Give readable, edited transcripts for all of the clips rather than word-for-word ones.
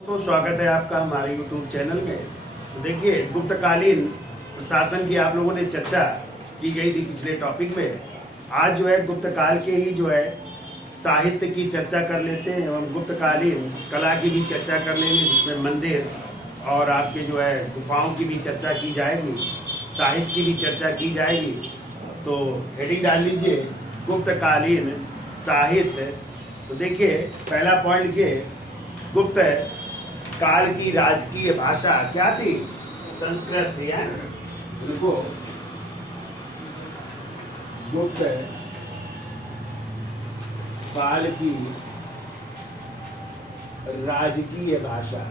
तो स्वागत है आपका हमारे YouTube चैनल में। तो देखिए, गुप्तकालीन शासन की आप लोगों ने चर्चा की गई थी पिछले टॉपिक में। आज जो है गुप्त काल के ही जो है साहित्य की चर्चा कर लेते हैं एवं गुप्तकालीन कला की भी चर्चा कर लेंगे, जिसमें मंदिर और आपके जो है गुफाओं की भी चर्चा की जाएगी, साहित्य की भी चर्चा की जाएगी। तो हेडिंग डाल लीजिए गुप्तकालीन साहित्य। तो देखिए, पहला पॉइंट लिखिए, गुप्त काल की राजकीय भाषा क्या थी? संस्कृत थी। देखो, गुप्त काल की राजकीय भाषा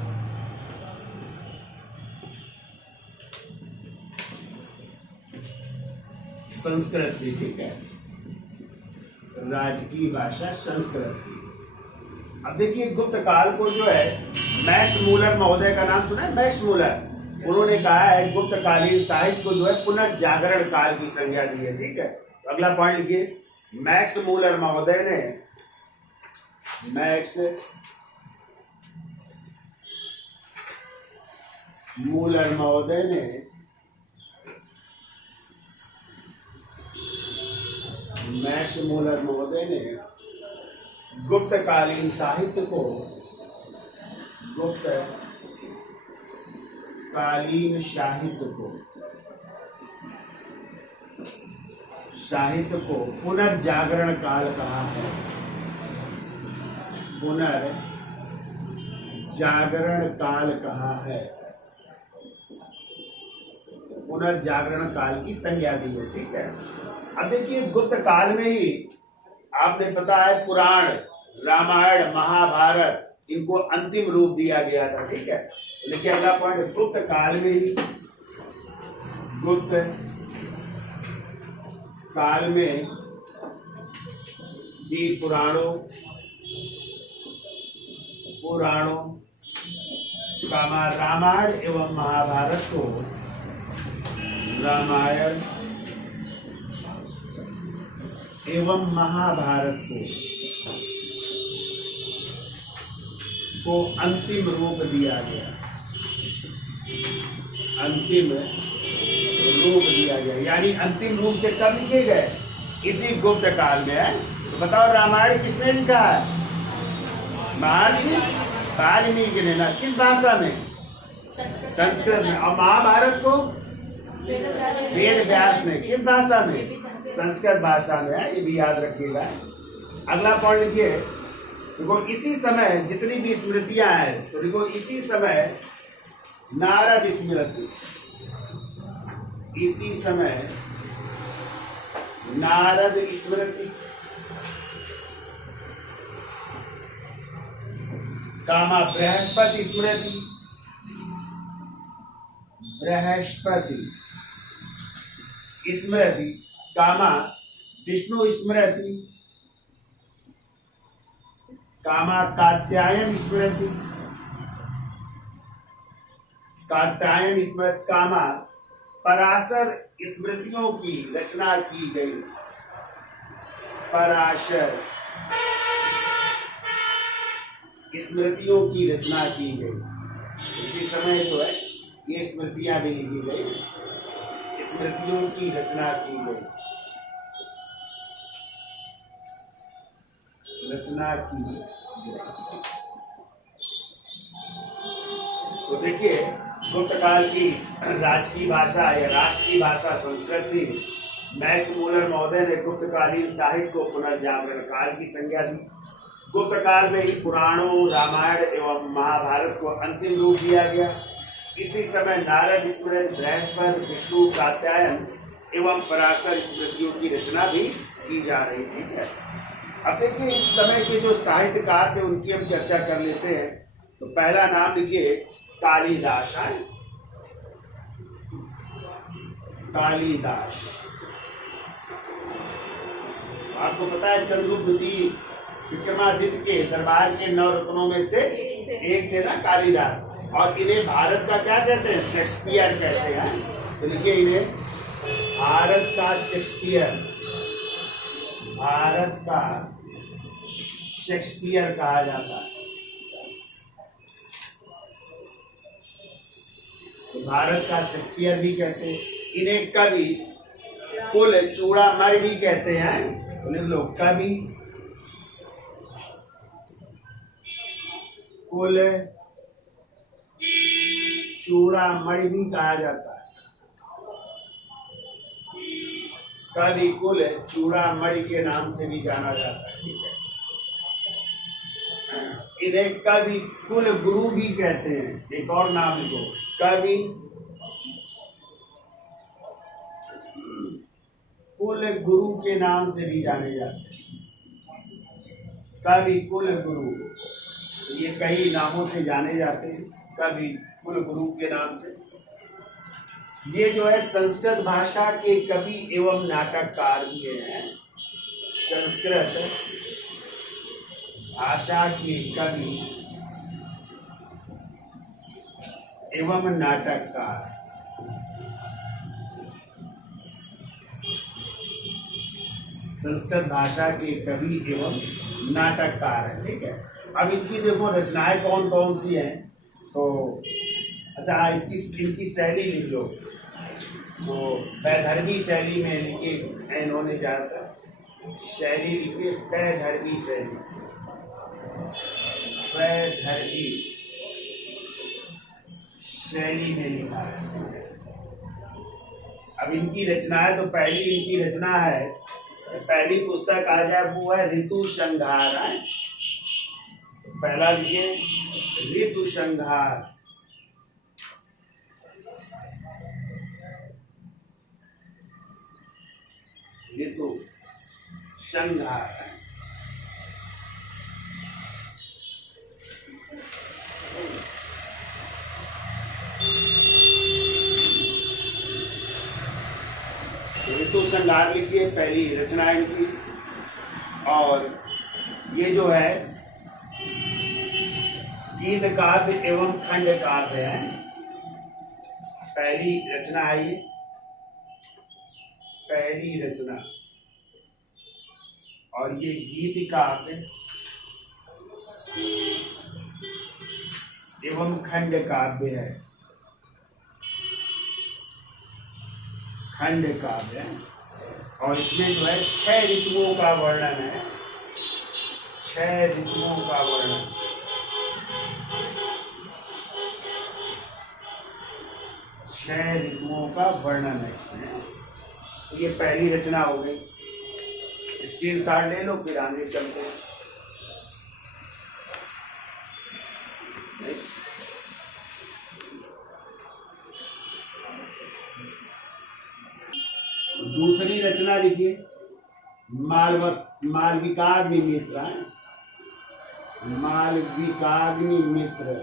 संस्कृत थी। ठीक है, राजकीय भाषा संस्कृत थी। अब देखिए, गुप्त काल को जो है मैक्स मूलर महोदय का नाम सुना है? मैक्स मूलर, उन्होंने कहा है गुप्तकालीन साहित्य को जो है पुनर्जागरण काल की संज्ञा दी है। ठीक है, तो अगला पॉइंट लिखिए, मैक्स मूलर महोदय ने मैक्स मूलर महोदय ने मैक्स मूलर महोदय ने गुप्तकालीन साहित्य को गुप्तकालीन साहित्य को पुनर्जागरण काल कहा है। पुनर्जागरण काल कहा है। पुनर्जागरण काल की संज्ञा दी है। ठीक है, अब देखिए, गुप्त काल में ही आपने पता है पुराण, रामायण, महाभारत, इनको अंतिम रूप दिया गया था। ठीक है, देखिए अगला पॉइंट, गुप्त काल में ही पुराणों का रामायण एवं महाभारत को अंतिम रूप दिया गया। यानी अंतिम रूप से कब लिखे गए? इसी गुप्त काल में है। तो बताओ, रामायण किसने लिखा है? महर्षि वाल्मीकि ने ना। किस भाषा में? संस्कृत में। और महाभारत को वेद व्यास ने। किस भाषा में? संस्कृत भाषा में है, ये भी याद रखिएगा। अगला पॉइंट लिखिए, देखो, इसी समय जितनी भी स्मृतियां हैं, तो देखो इसी समय नारद स्मृति, कामा बृहस्पति स्मृति, कामा विष्णु स्मृति, कामा कात्यायन स्मृति, कामा पराशर स्मृतियों की रचना की गई। पराशर स्मृतियों की रचना की गई। इसी समय जो है ये स्मृतियां भी लिखी गई, स्मृतियों की रचना की गई। तो देखिए, गुप्त काल की राजकीय भाषा या राष्ट्रीय भाषा संस्कृत थी। मैक्स मूलर महोदय ने गुप्तकालीन साहित्य को पुनर्जागरण काल की संज्ञा दी। गुप्त काल में ही पुराणों, रामायण एवं महाभारत को अंतिम रूप दिया गया। इसी समय नारद स्मृति, बृहस्पति, विष्णु, कात्यायन एवं पराशर स्मृतियों की रचना भी की जा रही थी। ठीक है, अब देखिए, इस समय के जो साहित्यकार थे उनकी हम चर्चा कर लेते हैं। तो पहला नाम लिखिए, कालिदास। कालिदास, आपको पता है चंद्रगुप्त विक्रमादित्य के दरबार के 9 रत्नों में से एक थे ना कालिदास। और इन्हें भारत का क्या कहते हैं? शेक्सपियर कहते हैं। तो देखिए, इन्हें भारत का शेक्सपियर कहा जाता है। भारत का शेक्सपियर भी कहते हैं। इन्हें कवि कुल चूड़ामणि भी कहते हैं। तो लिख लो, कवि कुल चूड़ामणि भी कहा जाता है। कवि कुल चूड़ामणि के नाम से भी जाना जाता है। ठीक है, इन्हें कवि कुल गुरु भी कहते हैं। एक और नाम लिखो, कवि कुल गुरु के नाम से भी जाने जाते हैं। कवि कुल गुरु, ये कई नामों से जाने जाते हैं, कवि कुल गुरु के नाम से। ये जो है संस्कृत भाषा के कवि एवं नाटककार भी हैं। संस्कृत भाषा के कवि एवं नाटककार। संस्कृत भाषा के कवि एवं नाटककार है। ठीक है, अब इनकी देखो रचनाएं कौन कौन सी हैं। तो अच्छा, इनकी शैली लिख लो। तो वैदर्भी शैली में लिखे हैं इन्होंने, ज्यादातर शैली लिखी वैदर्भी शैली, वैदर्भी शैली में लिखा है। अब इनकी रचनाएं, तो पहली इनकी रचना है, पहली पुस्तक आ जाए वो है ऋतु संहार है। पहला लिखिए ऋतु संहार। ऋतु संहार है। ऋतु संहार लिखिए, पहली रचना इनकी। और ये जो है गीत काव्य एवं खंड काव्य है। पहली रचना आई, पहली रचना, और ये गीत काव्य एवं खंड काव्य है। खंड काव्य है, और इसमें जो है 6 ऋतुओं का वर्णन है। 6 ऋतुओं का वर्णन, 6 ऋतुओं का वर्णन है इसमें। तो ये पहली रचना हो गई। स्क्रीनशॉट ले लो, फिर आगे चलते हैं। दूसरी रचना लिखिए, मालविकाग्नि मित्र। मालविकाग्नि मित्र,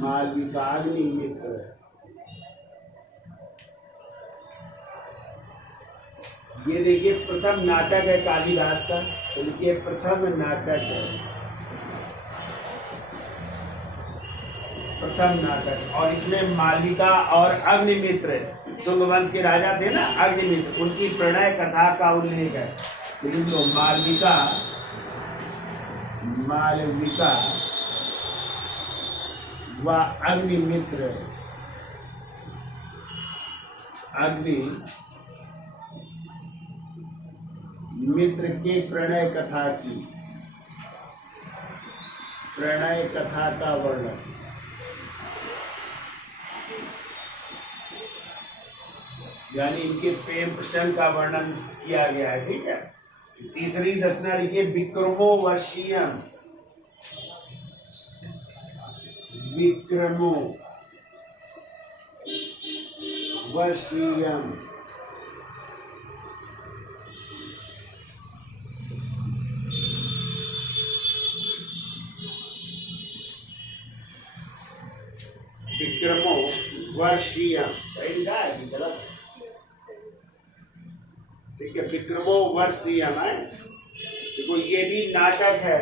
मालविकाग्नि मित्र। ये देखिए प्रथम नाटक है कालिदास का। तो लिखिए प्रथम नाटक है, प्रथम नाटक। और इसमें मालविका और अग्निमित्र, शुंग वंश के राजा थे ना अग्निमित्र, उनकी प्रणय कथा का उल्लेख है। लिख लो, मालविका, मालविका व अग्निमित्र, मित्र के प्रणय कथा की, प्रणय कथा का वर्णन। यानी इनके प्रेम प्रसंग का वर्णन किया गया है। ठीक है, तीसरी रचना लिखिए विक्रमो वर्षीयम। विक्रमो वर्षीयम, विक्रमो वर्षीयम। सही लिखा है कि गलत? ठीक है, विक्रमो वर्षीयम है। देखो ये भी नाटक है,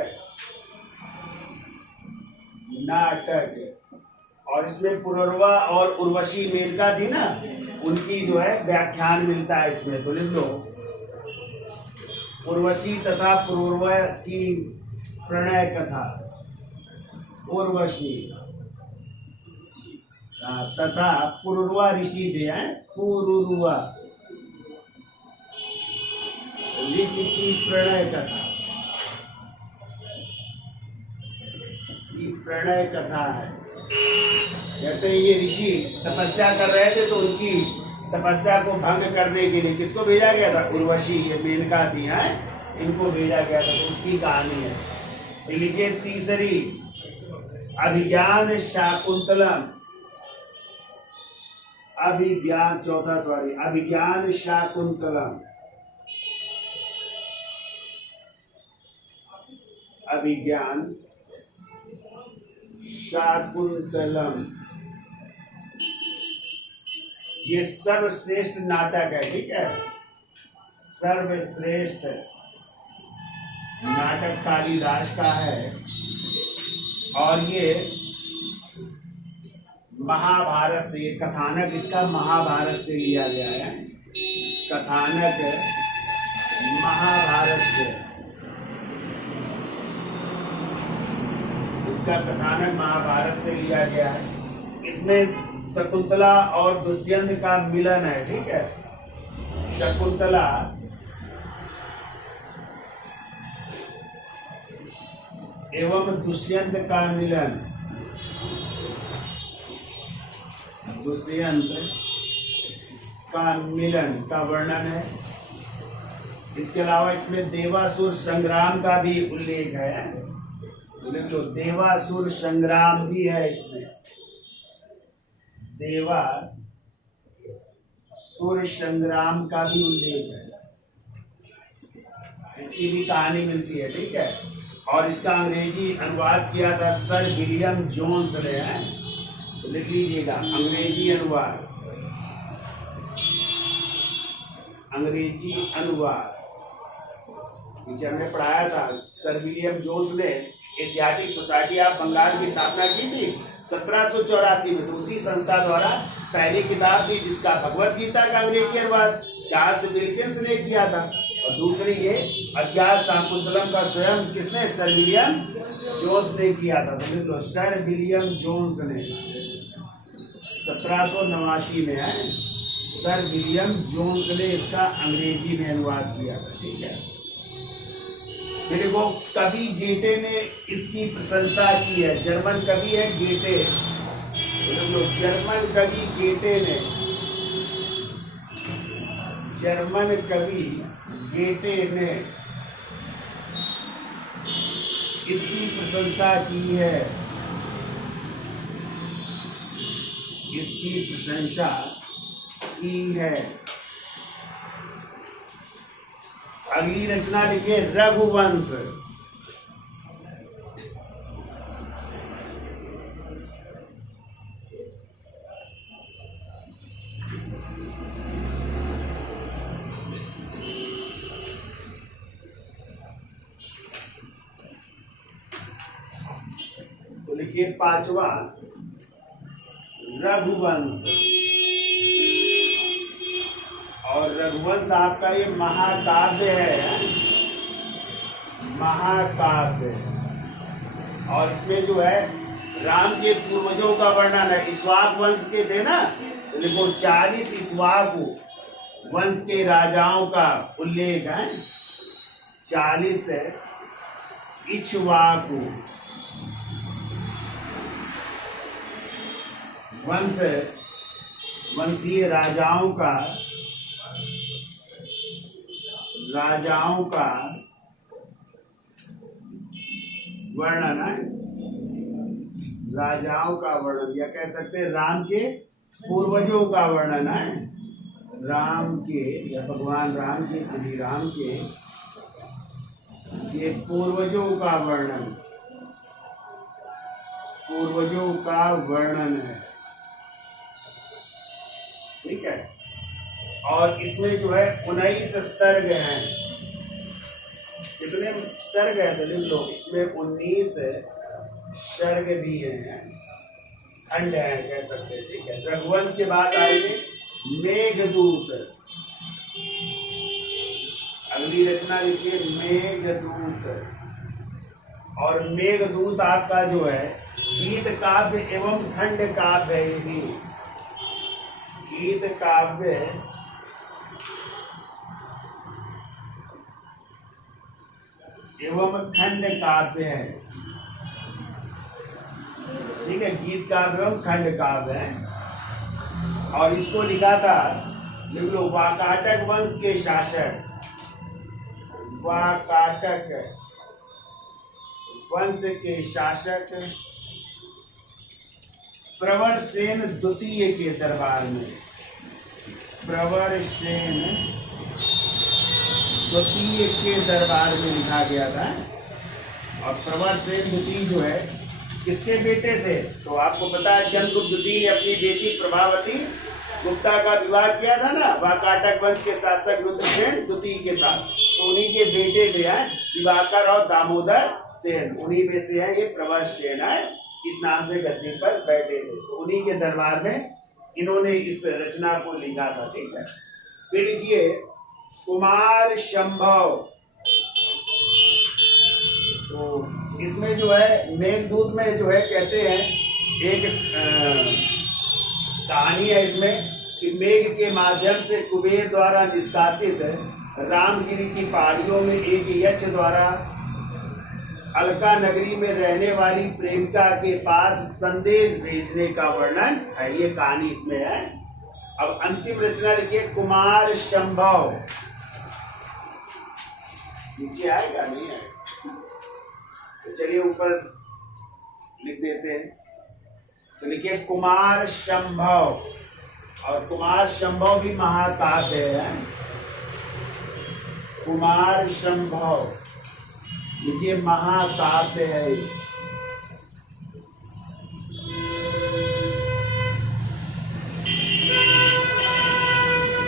नाटक। और इसमें पुनर्वा और उर्वशी मेनका थी ना, उनकी जो है व्याख्यान मिलता है इसमें। तो लिख लो, उर्वशी तथा पुनर्वा की प्रणय कथा, उर्वशी, तथा पुरुरवा ऋषि थे, पुरुरवा ऋषि की प्रणय कथा, प्रणय कथा है। कहते हैं ये ऋषि तपस्या कर रहे थे तो उनकी तपस्या को भंग करने के लिए किसको भेजा गया था? उर्वशी, ये मेनका थी, हैं, इनको भेजा गया था, तो उसकी कहानी है। लिखे तीसरी अभिज्ञान शाकुंतलम, अभिज्ञान चौथा, सॉरी, अभिज्ञान शाकुंतलम, अभिज्ञान शाकुंतलम, ये सर्वश्रेष्ठ नाटक है, ठीक है, सर्वश्रेष्ठ नाटक कालिदास का है। और ये महाभारत से, ये कथानक इसका महाभारत से लिया गया है, कथानक महाभारत से, इसका कथानक महाभारत से लिया गया है। इसमें शकुंतला और दुष्यंत का मिलन है, ठीक है, शकुंतला एवं दुष्यंत का मिलन, दुष्यंत का मिलन का वर्णन है। इसके अलावा इसमें देवासुर संग्राम का भी उल्लेख है, तो देवासुर संग्राम भी है इसमें, देवासुर संग्राम का भी उल्लेख है, इसकी भी कहानी मिलती है, ठीक है। और इसका अंग्रेजी अनुवाद किया था सर विलियम जोन्स ने, है, तो लिख लीजिएगा, अंग्रेजी अनुवाद, अंग्रेजी अनुवाद नीचे हमने पढ़ाया था। सर विलियम जोन्स ने एशियाटिक सोसाइटी ऑफ बंगाल की स्थापना की थी 1784 में, तो उसी संस्था द्वारा पहली किताब थी जिसका भगवत गीता का अंग्रेजी अनुवाद चार्ल्स विल्किंस ने किया था, और दूसरी ये अज्ञात शाकुंतलम का स्वयं किसने? सर विलियम जोन्स ने किया था। तो सर विलियम जोन्स ने 1789 में है, सर विलियम जोन्स ने इसका अंग्रेजी में अनुवाद किया था, ठीक है। मेरे को कवि गेटे ने इसकी प्रशंसा की है, जर्मन कवि है गेटे, जर्मन कवि गेटे ने, जर्मन कवि गेटे ने इसकी प्रशंसा की है, इसकी प्रशंसा की है। अगली रचना लिखिए रघुवंश, तो लिखिए पांचवा रघुवंश। और रघुवंश आपका ये महाकाव्य है, महाकाव्य, और इसमें जो है राम के पूर्वजों का वर्णन है। इक्ष्वाकु वंश के थे ना, तो देखो 40 इक्ष्वाकु वंश के राजाओं का उल्लेख है, 40 इक्ष्वाकु वंशीय राजाओं का वर्णन है, राजाओं का वर्णन, या कह सकते हैं राम के पूर्वजों का वर्णन है, राम के या भगवान राम के, श्री राम के ये पूर्वजों का वर्णन, पूर्वजों का वर्णन है, ठीक है। और इसमें जो है 19 सर्ग हैं, कितने सर्ग है तो लिख लो, इसमें 19 सर्ग भी हैं, खंड है कह सकते हैं, ठीक है। रघुवंश के बाद आएंगे मेघदूत, अगली रचना लिखिए मेघदूत। और मेघदूत आपका जो है गीत काव्य एवं खंड काव्य है। ये भी गीत काव्य एवं खंड काव्य है। ठीक है, गीत काव्य एवं खंड काव्य है। और इसको लिखा था, लिख लो, वाकाटक वंश के शासक, वाकाटक वंश के शासक प्रवर सेन द्वितीय के दरबार में, प्रवर सेन द्वितीय के दरबार में लिखा गया था। और प्रवर सेन द्वितीय जो है किसके बेटे थे? तो आपको पता है चंद्रगुप्त द्वितीय ने अपनी बेटी प्रभावती गुप्ता का विवाह किया था ना वाकाटक वंश के शासक रुद्रसेन द्वितीय के साथ। तो उन्हीं के बेटे थे दिवाकर और दामोदर सेन, उन्हीं में से है ये प्रवर सेन है, इस नाम से गद्दी पर बैठे थे। तो उन्हीं के दरबार में इन्होंने इस रचना को लिखा था। ठीक है, फिर लिखिए कुमार संभव। तो इसमें जो है मेघदूत में जो है कहते हैं एक कहानी है इसमें कि मेघ के माध्यम से कुबेर द्वारा निष्कासित रामगिरी की पहाड़ियों में एक यक्ष द्वारा अलका नगरी में रहने वाली प्रेमिका के पास संदेश भेजने का वर्णन है। ये कहानी इसमें है। अब अंतिम रचना लिखिए कुमार संभव। नीचे आएगा नहीं आएगा? तो चलिए ऊपर लिख देते हैं। तो लिखिए कुमार संभव। और कुमार संभव भी महाकाव्य है। कुमार संभव लिखिए महाकाव्य है।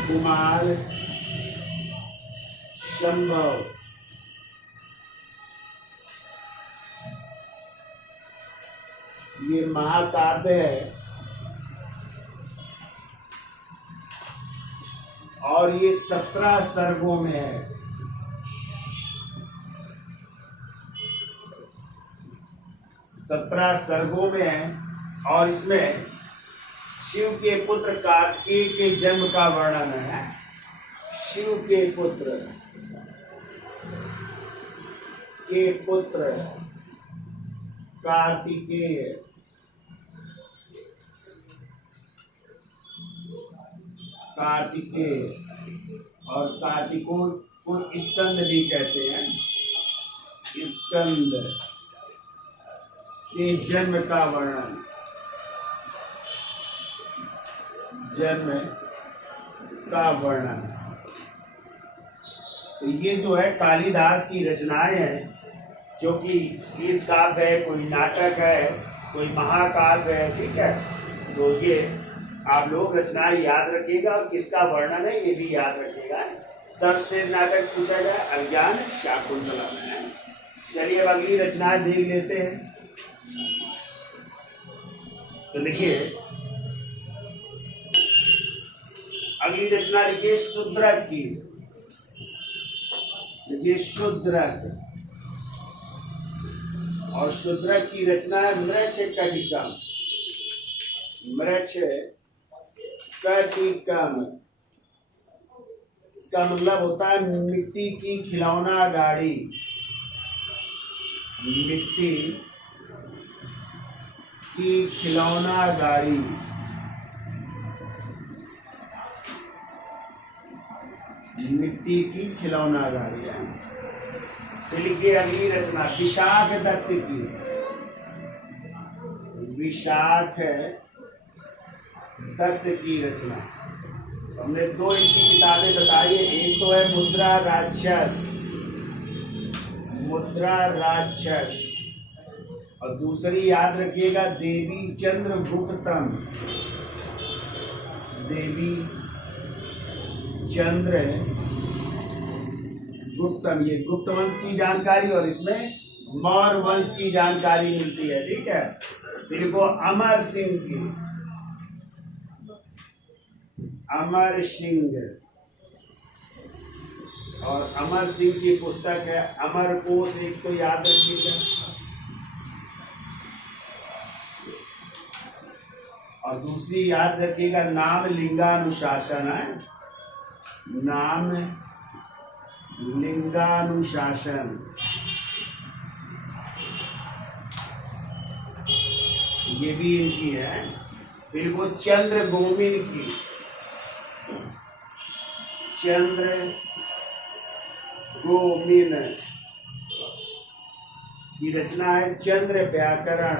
कुमार संभव ये महाकाव्य है। और ये 17 सर्गों में है। 17 सर्गों में है। और इसमें शिव के पुत्र कार्तिकेय के जन्म का वर्णन है। शिव के पुत्र कार्तिकेय और कार्तिकों को स्कंद भी कहते हैं। स्कंद के जन्म का वर्णन, जन्म का वर्णन। तो ये जो है कालिदास की रचनाएं हैं, जो कि गीत काव्य है, कोई नाटक है, कोई महाकाव्य है। ठीक है, तो ये आप लोग रचनाएं याद रखिएगा और किसका वर्णन है ये भी याद रखिएगा। सबसे नाटक पूछा जाए अज्ञान शाकुंतला में। चलिए अब अगली रचनाएं देख लेते हैं। तो लिखिए अगली रचना लिखिए शूद्रक की। लिखिए शूद्रक। और शूद्रक की रचना है मृच्छ कटिकम। मृच्छ कटिकम इसका मतलब होता है मिट्टी की खिलौना गाड़ी। मिट्टी की खिलौना गाड़ी। मिट्टी की खिलौना गाड़ी है। तो लिखिए अगली रचना विशाख दत्त की। विशाख दत्त की रचना। हमने दो इनकी किताबें बताई। एक तो है मुद्रा राक्षस, मुद्रा राक्षस, और दूसरी याद रखिएगा देवी चंद्रगुप्तम। देवी चंद्र गुप्तम, ये गुप्त वंश की जानकारी और इसमें मौर्य वंश की जानकारी मिलती है। ठीक है, फिर को अमर सिंह की। अमर सिंह, और अमर सिंह की पुस्तक है अमर कोश। एक तो याद रखिएगा और दूसरी याद रखिएगा नाम लिंगानुशासन है, नाम लिंगानुशासन। ये भी इनकी है। फिर वो चंद्र गोमिन की, चंद्र गोमिन की रचना है चंद्र व्याकरण,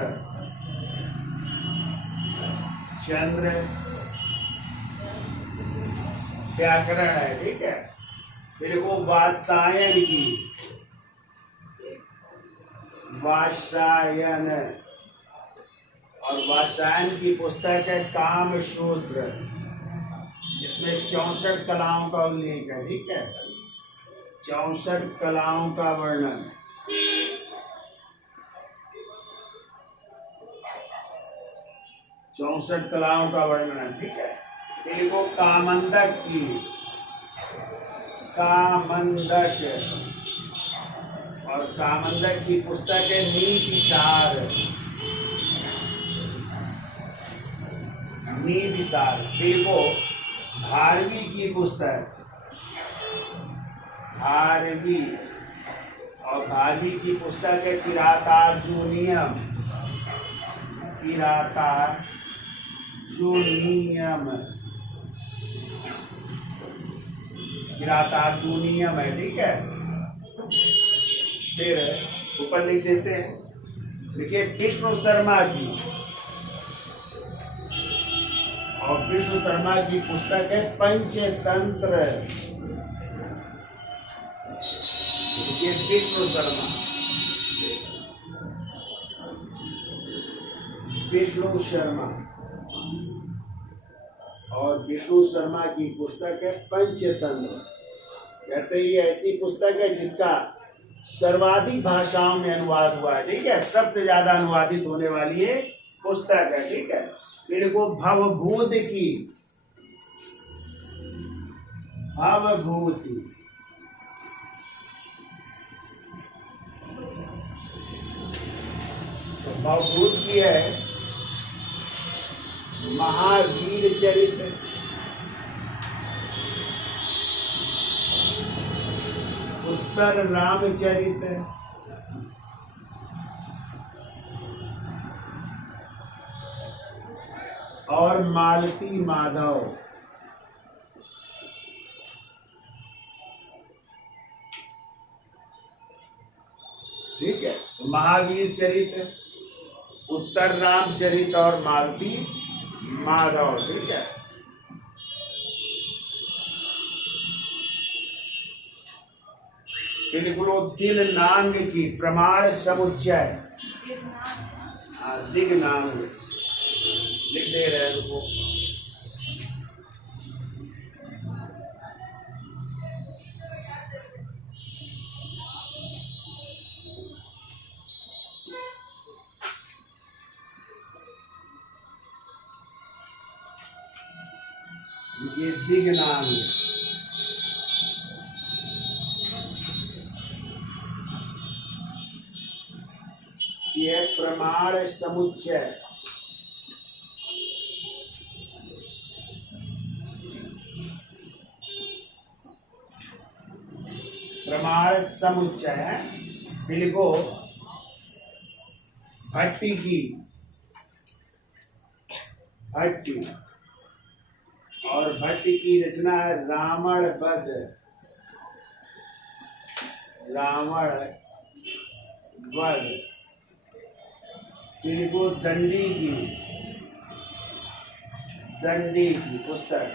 चंद्र व्याकरण है, ठीक है। फिर वो वात्सायन की, वात्सायन, और वात्सायन की पुस्तक है कामसूत्र, जिसमें 64 कलाओं का उल्लेख है, ठीक है, 64 कलाओं का वर्णन। 64 कलाओं का वर्णन है, ठीक है। फिर वो कामंदक की, कामंदक, और कामंदक की पुस्तक है नीतिसार, नीतिसार। फिर वो भारवी की पुस्तक, भारवी, और भारवी की पुस्तक है किरातार्जुनीयम, किरातार्जुनीयम, किरातार्जुनीयम है, ठीक है। फिर ऊपर लिख देते हैं, देखिए विष्णु शर्मा की, और विष्णु शर्मा की पुस्तक है पंचतंत्र, देखिए विष्णु शर्मा, विष्णु शर्मा, और विष्णु शर्मा की पुस्तक है पंचतंत्र। कहते हैं ये ऐसी पुस्तक है जिसका सर्वाधिक भाषाओं में अनुवाद हुआ है, ठीक है, सबसे ज्यादा अनुवादित होने वाली ये पुस्तक है, ठीक है। फिर को भवभूत की, भवभूति, तो भवभूत की है महावीर चरित्र, उत्तर रामचरित्र, और मालती माधव, ठीक है। महावीर चरित्र, उत्तर रामचरित्र और मालती माधव, ठीक है। दिल नांग की प्रमाण समुच्चय, दिग नांग लिख दे रहे हैं वो, ये दिग नांग, ये प्रमाण समुच्चय, प्रमाण समुच्चय है। फिर को भट्टी की, भट्टी, और भट्टी की रचना है रावण वध, रावण वध। फिर को दंडी की, दंडी की पुस्तक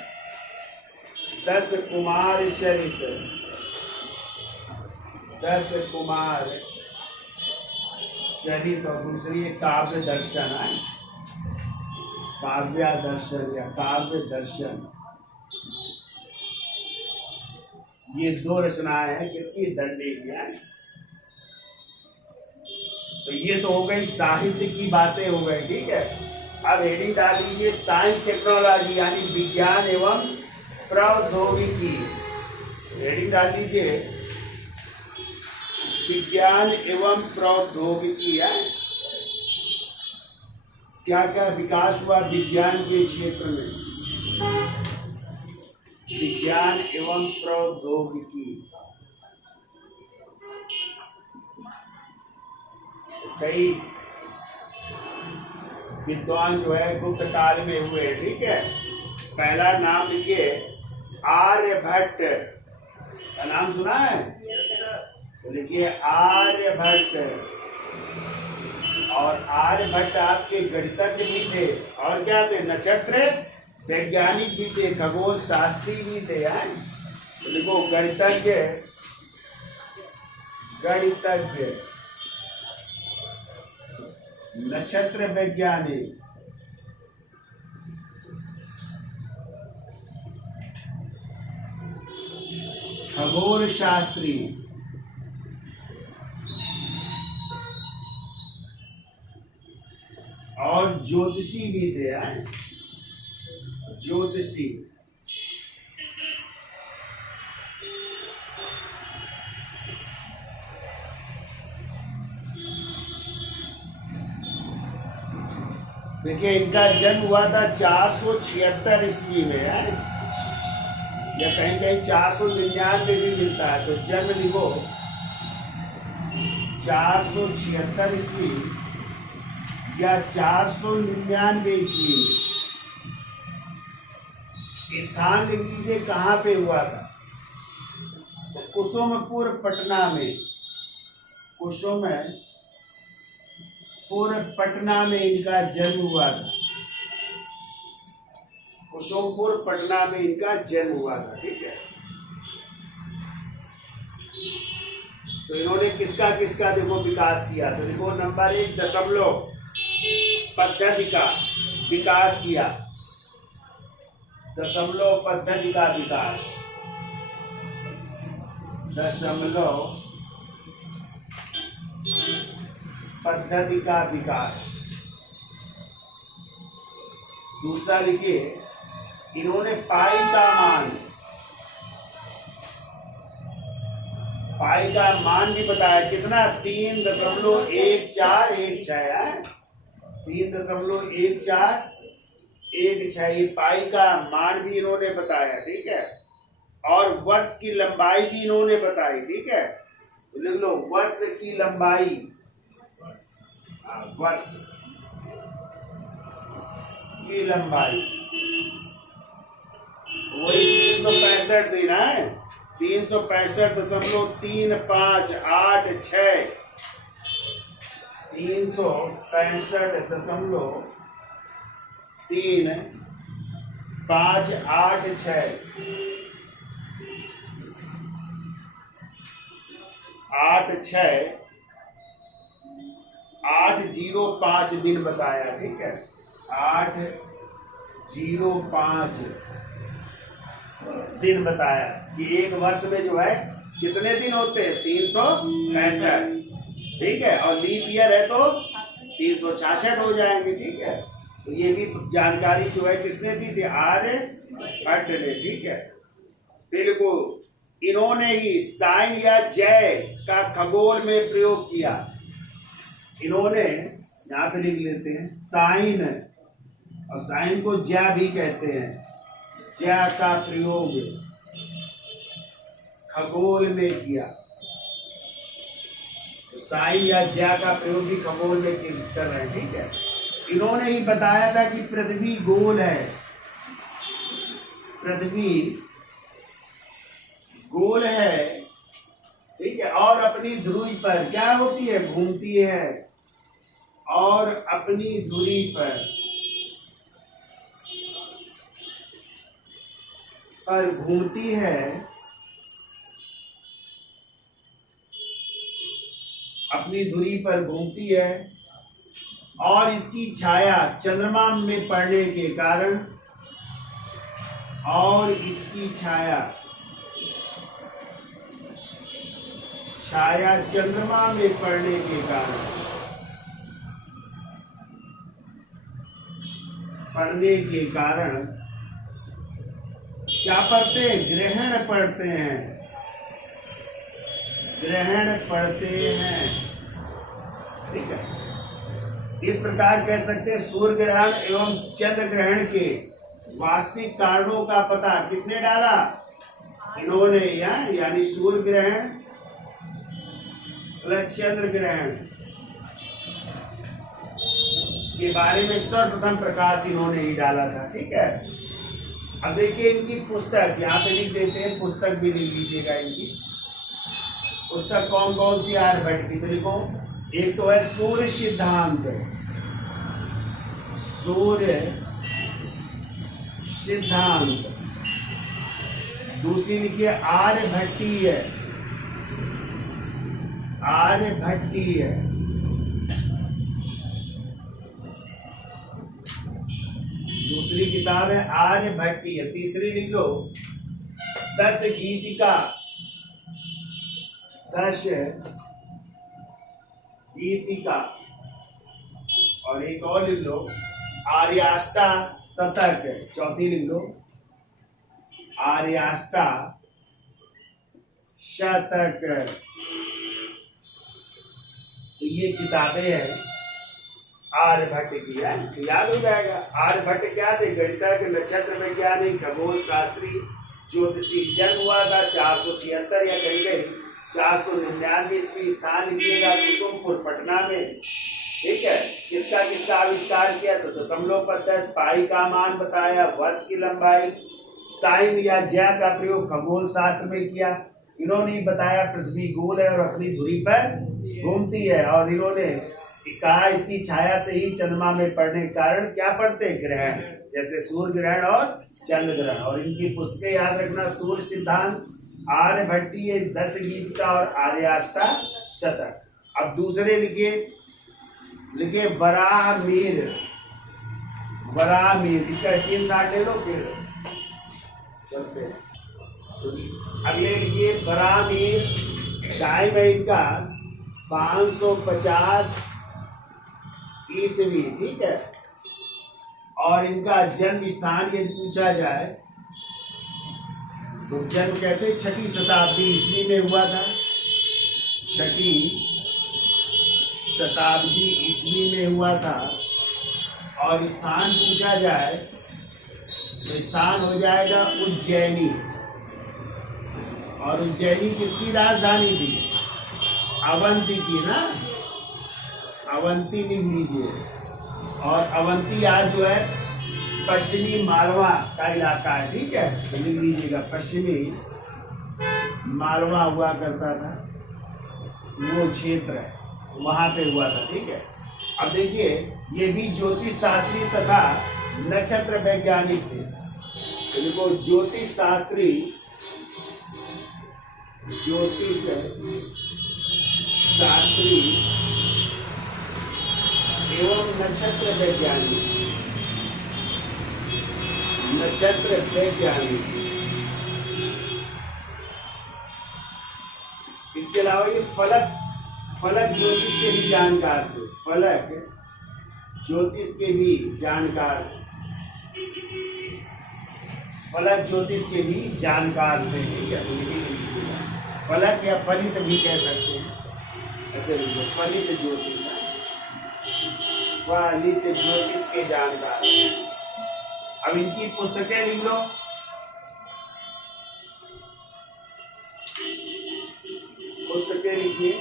10 कुमार चरित्र, 10 कुमार चरित्र, और दूसरी एक काव्य दर्शन है, काव्य दर्शन या काव्य दर्शन। ये 2 रचनाएं हैं किसकी, दंडी की है। तो ये तो हो गई साहित्य की बातें हो गई, ठीक है। अब हेडिंग डाल दीजिए साइंस टेक्नोलॉजी यानी विज्ञान एवं प्रौद्योगिकी, हेडिंग डाल दीजिए विज्ञान एवं प्रौद्योगिकी है। क्या क्या विकास हुआ विज्ञान के क्षेत्र में, विज्ञान एवं प्रौद्योगिकी। कई विद्वान जो है गुप्त काल में हुए, ठीक है। पहला नाम लिखिए आर्यभट्ट का नाम सुना है? तो लिखिए आर्यभट्ट। और आर्यभट्ट आपके गणितज्ञ भी थे, और क्या थे? नक्षत्र वैज्ञानिक भी थे, खगोल शास्त्री भी थे। तो लिखो गणितज्ञ, गणितज्ञ, नक्षत्र वैज्ञानिक, खगोल शास्त्री, और ज्योतिषी भी थे। ज्योतिषी। देखिए इनका जन्म हुआ था 476 ईस्वी में, है या कहीं कहीं 499 भी मिलता है। तो जन्म लिखो 476 ईस्वी या 499 ईस्वी। स्थान लिख दीजिए कहाँ पे हुआ था। तो कुसुमपुर पटना में, कुसुमपुर पटना में इनका जन्म हुआ था। कुसुमपुर पटना में इनका जन्म हुआ था, ठीक है। तो इन्होंने किसका किसका देखो विकास किया। तो देखो नंबर 1 दशमलव पद्धति का विकास किया, दशमलव पद्धति का विकास, दशमलव पद्धति का विकास। दूसरा लिखिए इन्होंने पाई का मान भी बताया, कितना? 3.1416 है, 3.1416 ये पाई का मान भी इन्होंने बताया, ठीक है। और वर्ष की लंबाई भी इन्होंने बताई, ठीक है। तो लिख लो वर्ष की लंबाई, वर्ष की लंबाई वही 365 दिन है, 365.3586, 365.3586 805 दिन बताया, ठीक है। 805 दिन बताया कि एक वर्ष में जो है कितने दिन होते हैं? 365, ठीक है। और लीप ईयर है तो 366 हो जाएंगे, ठीक है। तो ये भी जानकारी जो है किसने दी थी? आर्यभट्ट ने, ठीक है। बिल्कुल इन्होंने ही साइन या जय का खगोल में प्रयोग किया। इन्होंने यहाँ पे लिख लेते हैं साइन, और साइन को ज्या भी कहते हैं, ज्या का प्रयोग खगोल में किया। तो साइन या ज्या का प्रयोग भी खगोल में कर रहे हैं, ठीक है। इन्होंने ही बताया था कि पृथ्वी गोल है, पृथ्वी गोल है, ठीक है। और अपनी धुरी पर क्या होती है? घूमती है। और अपनी धुरी पर घूमती है, अपनी धुरी पर घूमती है। और इसकी छाया चंद्रमा में पड़ने के कारण, और इसकी छाया चंद्रमा में पड़ने के कारण, क्या पढ़ते हैं? ग्रहण पढ़ते हैं, ग्रहण पढ़ते हैं, ठीक है। इस प्रकार कह सकते हैं सूर्य ग्रहण एवं चंद्र ग्रहण के वास्तविक कारणों का पता किसने डाला? इन्होंने, यानी सूर्य ग्रहण प्लस चंद्र ग्रहण के बारे में सर्वप्रथम प्रकाश इन्होंने ही डाला था। ठीक है, अब देखिए इनकी पुस्तक यहाँ पे लिख देते हैं, पुस्तक भी लिख लीजिएगा। इनकी पुस्तक कौन कौन सी? आर्यभट्ट की। तो लिखो, एक तो है सूर्य सिद्धांत, सूर्य सिद्धांत। दूसरी लिखिए आर्यभट्टीय, आर्यभट्टीय। दूसरी किताब है आर्यभट्टीय। तीसरी लिख लो 10 गीतिका, 10 गीतिका। और एक और लिख लो आर्याष्टा शतक। चौथी लिख लो आर्याष्टा शतक। तो ये किताबें हैं आर्यभट्ट की, है याद हो जाएगा। आर्यभट्ट क्या थे? गणितज्ञ, नक्षत्र वैज्ञानिक, खगोल शास्त्री, ज्योतिषी। जन्म हुआ था 476 या कहीं कहीं 499 ईस्वी। स्थान लिखिएगा कुसुमपुर पटना में। ठीक है, किसका आविष्कार किया? तो दशमलव पद्धति, पाई का मान बताया, वर्ष की लंबाई, साइन या ज्या का प्रयोग खगोल शास्त्र में किया। इन्होंने बताया पृथ्वी गोल है और अपनी धुरी पर घूमती है। और इन्होंने कहा इसकी छाया से ही चंद्रमा में पड़ने के कारण क्या पड़ते? ग्रहण, जैसे सूर्य ग्रहण और चंद्र ग्रहण। और इनकी पुस्तकें याद रखना, सूर्य सिद्धांत, आर्यभट्टीय, 10 गीतिका और आर्याष्टा शतक। अब दूसरे लिखिए वराहमिहिर, वराहमिहिर। इसका स्क्रीनशॉट ले लो फिर चलते हैं। अगले लिखिए वराहमिहिर। टाइम है इनका 550 ईस्वी। ठीक है, और इनका जन्म स्थान यदि पूछा जाए तो जन्म कहते हैं 6वीं शताब्दी ईस्वी में हुआ था। 6वीं शताब्दी ईस्वी में हुआ था। और स्थान पूछा जाए तो स्थान हो जाएगा उज्जैनी। और उज्जैनी किसकी राजधानी थी? अवंती की ना, अवंती लिख लीजिए। और अवंती आज जो है पश्चिमी मालवा का इलाका है। ठीक है, तो लिख लीजिएगा पश्चिमी मालवा हुआ करता था, वो क्षेत्र है, वहां पे हुआ था। ठीक है, अब देखिए ये भी ज्योतिष शास्त्री तथा नक्षत्र वैज्ञानिक थे। तो देखो ज्योतिष शास्त्री, ज्योतिष शास्त्री एवं नक्षत्र वैज्ञानिक, नक्षत्र वैज्ञानिक। इसके अलावा ये फलक ज्योतिष के भी जानकार थे, फलक ज्योतिष के भी जानकार, फलक ज्योतिष के भी जानकार थे। ठीक है, फलक या फलित भी कह सकते हैं, ऐसे फलित ज्योतिष, फलित ज्योतिष के जानकार। अब इनकी पुस्तकें लिख लो। पुस्तकें लिखिए।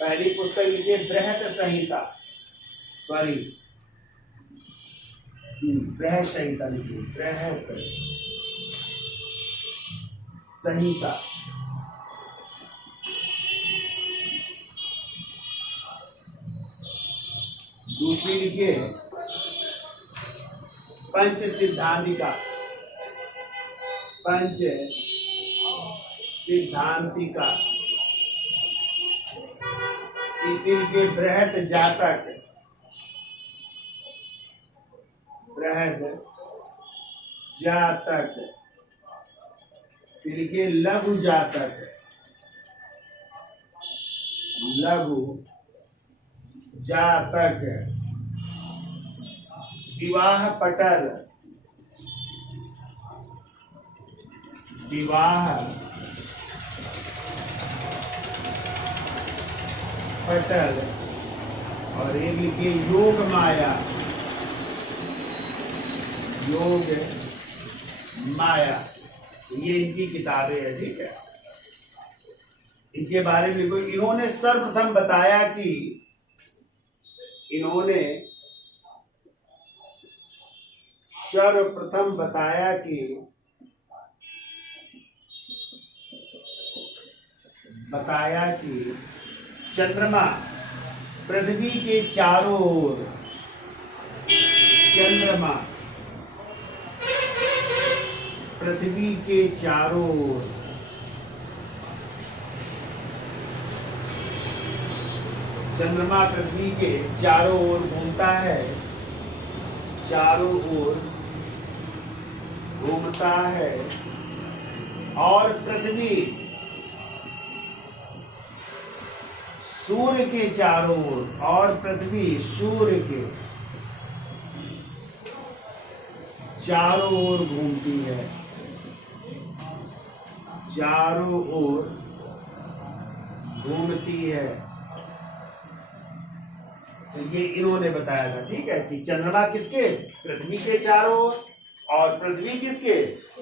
पहली पुस्तक लिखिए बृहत संहिता, सॉरी बृहत संहिता लिखिए, बृहत संहिता। दूसरी लिखिए पंच सिद्धांतिका, पंच सिद्धांतिका। तीसरी लिखिए बृहत जातक, बृहत जातक। फिर लिखिए लघु जातक, लघु जातक। विवाह पटल, विवाह पटल, और एक लिखिए योग माया, योग माया। ये इनकी किताबें हैं, ठीक है। इनके बारे में लिखो। इन्होंने सर्वप्रथम बताया कि बताया कि चंद्रमा पृथ्वी के चारों ओर, चंद्रमा पृथ्वी के चारों ओर, चंद्रमा पृथ्वी के चारों ओर घूमता है, चारों ओर घूमता है, और पृथ्वी सूर्य के चारों ओर, और पृथ्वी सूर्य के चारों ओर घूमती है, चारों ओर घूमती है। तो ये इन्होंने बताया था, ठीक है, कि चंद्रमा किसके, पृथ्वी के चारों ओर, और पृथ्वी किसके,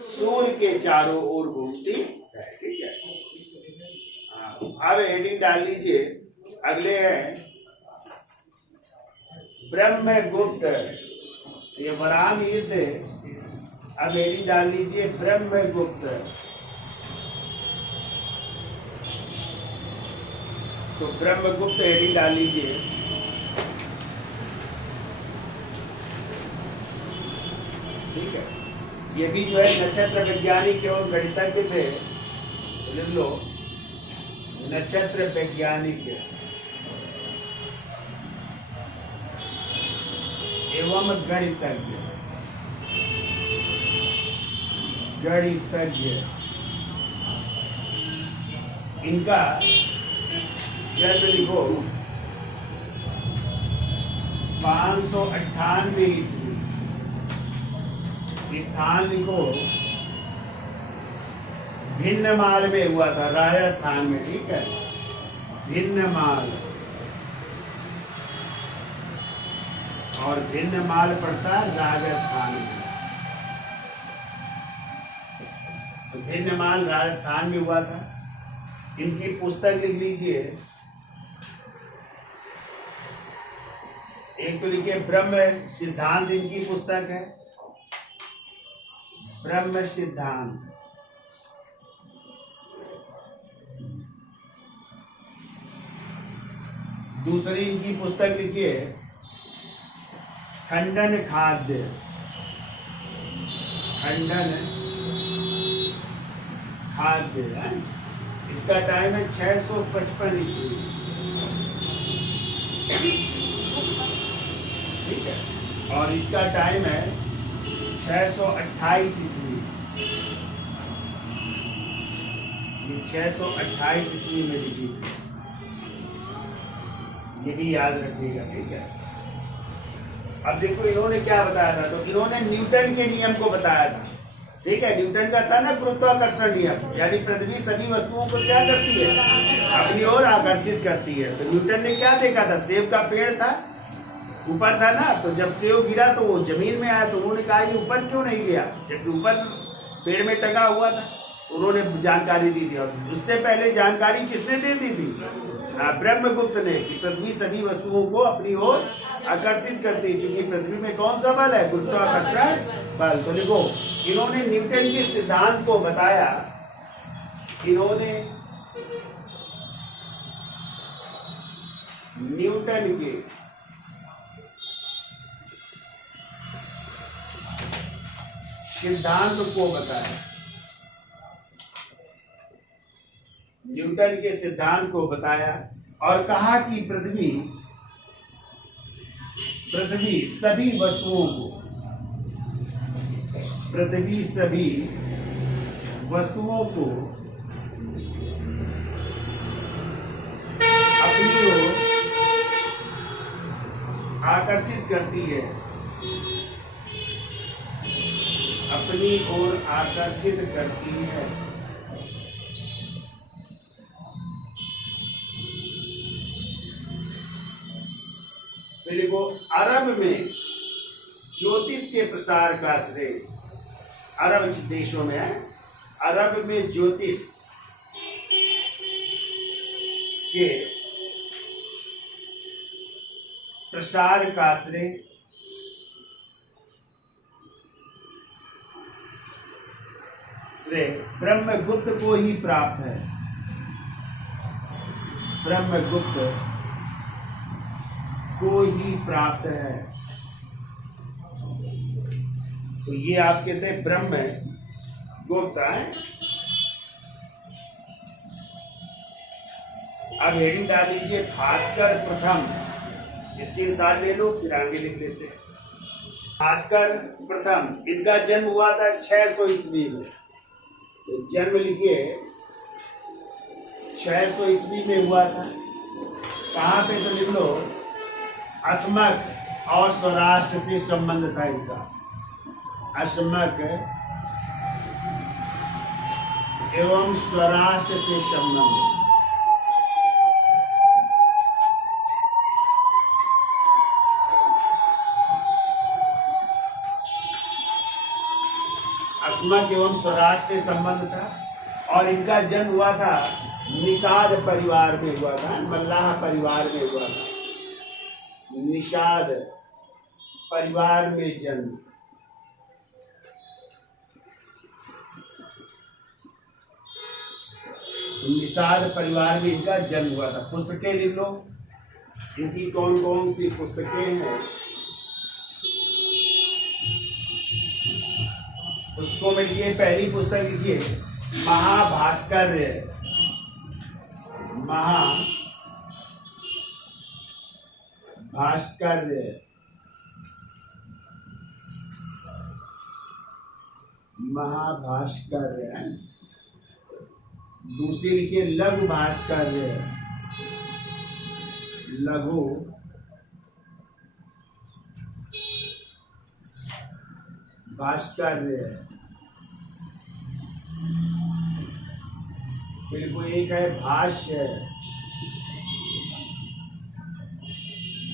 सूर्य के चारों ओर घूमती है, ठीक है। अब हेडिंग डाल लीजिए। अगले है ब्रह्मगुप्त, ये वराहमिहिर थे। अब हेडिंग डाल लीजिए ब्रह्मगुप्त। तो ब्रह्मगुप्त हेडिंग डाल लीजिए। ठीक है, ये भी जो है नक्षत्र वैज्ञानिक एवं गणितज्ञ थे, लिख लो, नक्षत्र वैज्ञानिक एवं गणितज्ञ, इनका जन्म लिखो 598 ईस्वी, स्थान लिखो भिन्नमाल में हुआ था, राजस्थान में, ठीक है, भिन्नमाल, और भिन्नमाल पड़ता राजस्थान में। तो भिन्नमाल राजस्थान में हुआ था। इनकी पुस्तक लिख लीजिए। एक तो लिखिए ब्रह्म सिद्धांत, इनकी पुस्तक है ब्रह्म सिद्धांत। दूसरी इनकी पुस्तक लिखिए खंडन खाद्य, खंडन खाद्य है। इसका टाइम है 655 ईस्वी, ठीक है, और इसका टाइम है 628 ईस्वी, 628 ईस्वी में लिखी थी, ये भी याद रखिएगा, ठीक है। अब देखो इन्होंने क्या बताया था, तो इन्होंने न्यूटन के नियम को बताया था, ठीक है। न्यूटन का था ना गुरुत्वाकर्षण नियम, यानी पृथ्वी सभी वस्तुओं को क्या करती है, अपनी ओर आकर्षित करती है। तो न्यूटन ने क्या देखा था, सेब का पेड़ था, ऊपर था ना, तो जब सेब गिरा तो वो जमीन में आया, तो उन्होंने कहा ये ऊपर क्यों नहीं गया, जबकि ऊपर पेड़ में टंगा हुआ था। उन्होंने जानकारी दी थी, और उससे पहले जानकारी किसने दे दी थी, ब्रह्मगुप्त ने, कि पृथ्वी सभी वस्तुओं को अपनी ओर आकर्षित करती है, क्योंकि पृथ्वी में कौन सा बल है, गुरुत्वाकर्षण बल। तो लिखो, इन्होंने न्यूटन के सिद्धांत को बताया, इन्होंने न्यूटन के सिद्धांत को बताया, न्यूटन के सिद्धांत को बताया, और कहा कि पृथ्वी सभी वस्तुओं को, पृथ्वी सभी वस्तुओं को अपनी ओर आकर्षित करती है, अपनी ओर आकर्षित करती है। फिर देखो, अरब में ज्योतिष के प्रसार का श्रेय, अरब देशों में है, अरब में ज्योतिष के प्रसार का श्रेय ब्रह्मगुप्त को ही प्राप्त है। ब्रह्मगुप्त को ही प्राप्त है। तो ये आप कहते हैं ब्रह्म गुप्त है। अब हेडिंग डाल दीजिए भास्कर प्रथम, इसके साथ ले लो, फिर आगे लिख लेते हैं। भास्कर प्रथम, इनका जन्म हुआ था 600 ईस्वी में। तो जन्म लिखिए 600 ईस्वी में हुआ था। कहाँ पे? तो लिख लो, अस्मक और सौराष्ट्र से संबंध था इनका। अस्मक एवं सौराष्ट्र से संबंध। अस्मक एवं सौराष्ट्र से संबंध था और इनका जन्म हुआ था निषाद परिवार में हुआ था, मल्लाह परिवार में हुआ था। निषाद परिवार में जन्म। निषाद परिवार में इनका जन्म हुआ था। पुस्तकें लिख लो, इनकी कौन कौन सी पुस्तकें हैं। पुस्तकों में लिखिए, पहली पुस्तक लिखिए महाभास्कर्य। महाभास्कर्य, महाभास्कर्य। दूसरी लिखिए लघु भास्कर्य, लघु भास्कर्य। फिर कोई एक है भाष्य,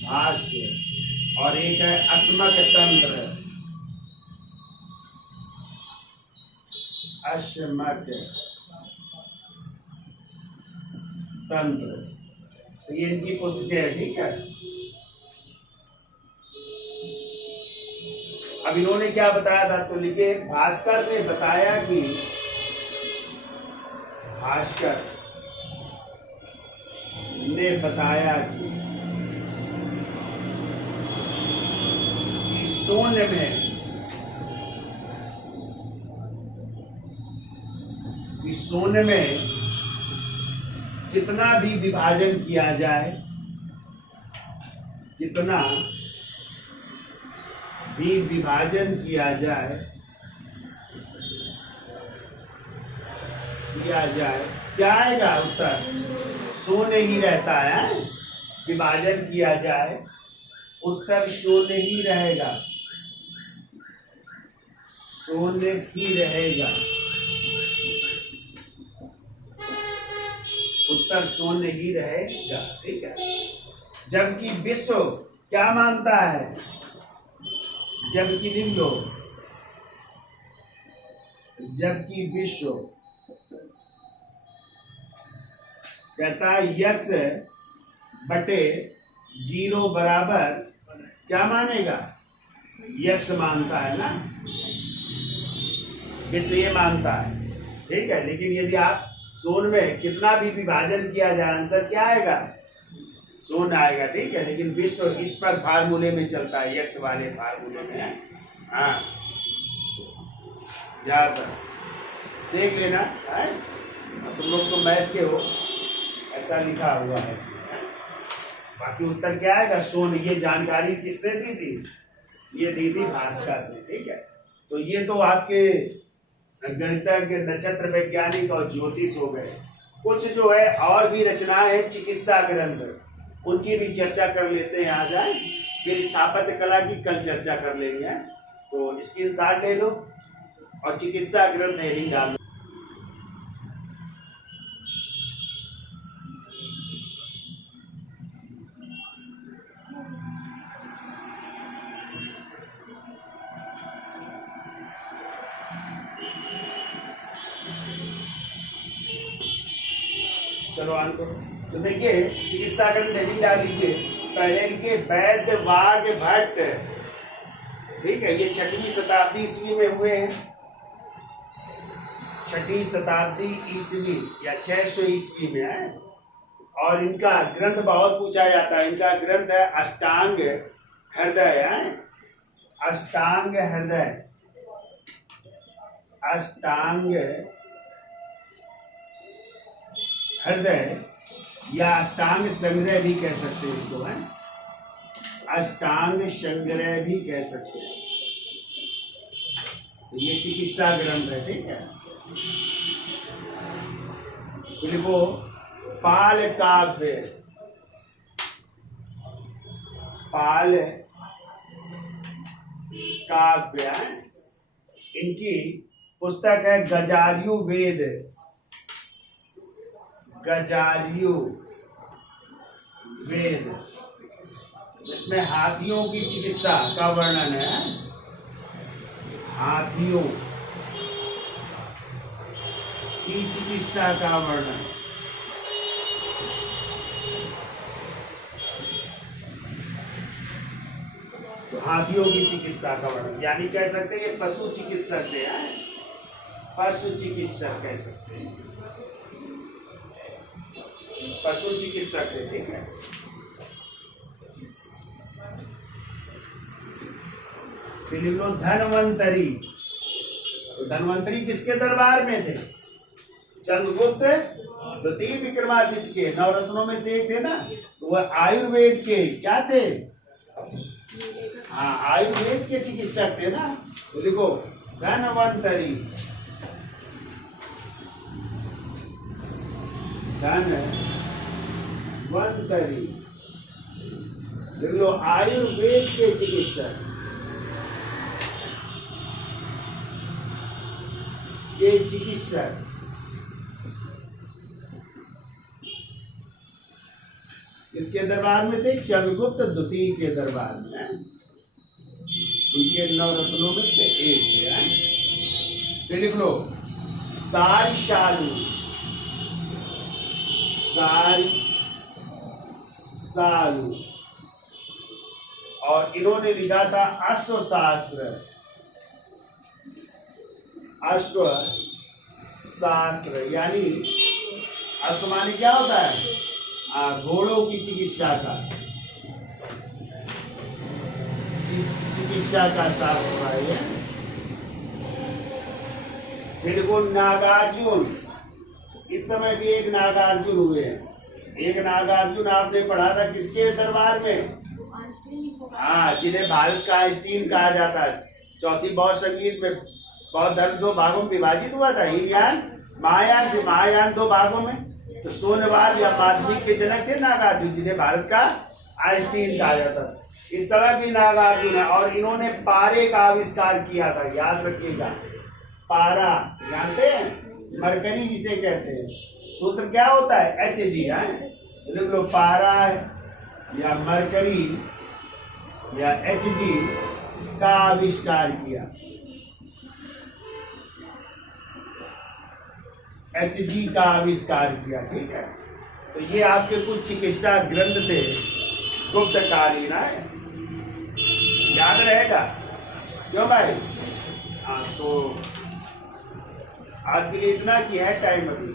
भाष्य, और एक है अस्मक तंत्र, अस्मक तंत्र। तो ये इनकी पुस्तकें है, ठीक है। अब इन्होंने क्या बताया था? तो लिखे, भास्कर ने बताया कि भास्कर ने बताया कि शून्य में, शून्य में कितना भी विभाजन किया जाए, कितना भी विभाजन किया जाए, क्या आएगा उत्तर? शून्य ही रहता है। विभाजन किया जाए, उत्तर शून्य ही रहेगा, शून्य ही रहेगा, उत्तर शून्य ही रहेगा, ठीक है। जबकि विश्व क्या मानता है? जबकि लिख लो, जबकि विश्व कहता है x बटे 0 बराबर क्या मानेगा? x मानता है ना, विश्व ये मानता है, ठीक है। लेकिन यदि आप शून्य में कितना भी विभाजन किया जाए, आंसर क्या आएगा? शून्य आएगा, ठीक है। लेकिन विश्व इस पर फार्मूले में चलता है, x वाले फार्मूले में। हाँ, ज्यादा देख लेना है, तुम लोग तो मैथ के हो, ऐसा लिखा हुआ है इसमें। बाकी उत्तर क्या आएगा? शून्य। ये जानकारी किसने दी थी? ये दी थी भास्कर ने, ठीक है। तो ये तो आपके गणितज्ञ, नक्षत्र वैज्ञानिक और ज्योतिष हो गए। कुछ जो है और भी रचनाएं हैं, चिकित्सा ग्रंथ, उनकी भी चर्चा कर लेते हैं आज। फिर स्थापत्य कला की कल चर्चा कर लेंगे। तो स्क्रीनशॉट ले लो, और चिकित्सा ग्रंथ हेडिंग डाल दो। चलो ऑन करो। तो देखिए चिकित्सा ग्रंथ हेडिंग डाल लीजिए। पहले लिखिए वैद्य वाग भट्ट, ठीक है, ये 6वीं शताब्दी ईस्वी में हुए हैं। 6वीं शताब्दी ईस्वी या 600 ईस्वी में है। और इनका ग्रंथ बहुत पूछा जाता है। इनका ग्रंथ है अष्टांग हृदय है। अष्टांग हृदय, अष्टांग हृदय या अष्टांग संग्रह भी कह सकते हैं इसको, है अष्टांग संग्रह भी कह सकते हैं। तो ये चिकित्सा ग्रंथ है, ठीक है। लिखो पाल काव्य, पाल काव्य, इनकी पुस्तक है गजार्यु वेद, गजार्यु वेद, जिसमें हाथियों की चिकित्सा का वर्णन है। हाथियों की चिकित्सा का वर्णन। तो हाथियों की चिकित्सा का वर्णन यानी कह सकते हैं ये पशु चिकित्सक है, पशु चिकित्सक कह सकते हैं, पशु चिकित्सक है, ठीक है। फिर लिख लो धन्वंतरी। तो धन्वंतरी किसके दरबार में थे? चंद्रगुप्त द्वितीय विक्रमादित्य के नवरत्नों में से एक थे ना। तो वह आयुर्वेद के क्या थे? हाँ, आयुर्वेद के चिकित्सक थे ना। तो लिखो धन्वंतरी, धन्वंतरी, लिख लो आयुर्वेद के चिकित्सक के चिकित्सक। किसके दरबार में थे? चंद्रगुप्त द्वितीय के दरबार में। उनके नवरत्नों में से एक है। फिर लिख लो सारिशालु, सारिशालु, और इन्होंने लिखा था अश्वशास्त्र, अश्वशास्त्र यानी अश्व माने क्या होता है? घोड़ों की चिकित्सा का, चिकित्सा का शास्त्र है। फिर वो नागार्जुन, इस समय भी एक नागार्जुन हुए हैं। एक नागार्जुन आपने पढ़ा था किसके दरबार में? हाँ, जिन्हें भारत का आइंस्टीन कहा जाता है। चौथी बौद्ध संगीत में बौद्ध धर्म 2 भागों में विभाजित हुआ था, हीनयान महायान। महायान 2 भागों में। तो शून्यवाद या माध्यमिक के जनक थे नागार्जुन, जिन्हें भारत का आइंस्टीन कहा जाता है। इस तरह भी नागार्जुन है। और इन्होंने पारे का आविष्कार किया था, याद रखिएगा। पारा जानते हैं? मरकरी जिसे कहते हैं। सूत्र क्या होता है? Hg है। लिख लो पारा या मरकरी या Hg का आविष्कार किया। Hg का आविष्कार किया, ठीक है। तो ये आपके कुछ चिकित्सा ग्रंथ थे गुप्तकालीन, है याद रहेगा क्यों भाई? हाँ, तो आज के लिए इतना कि है टाइम अभी।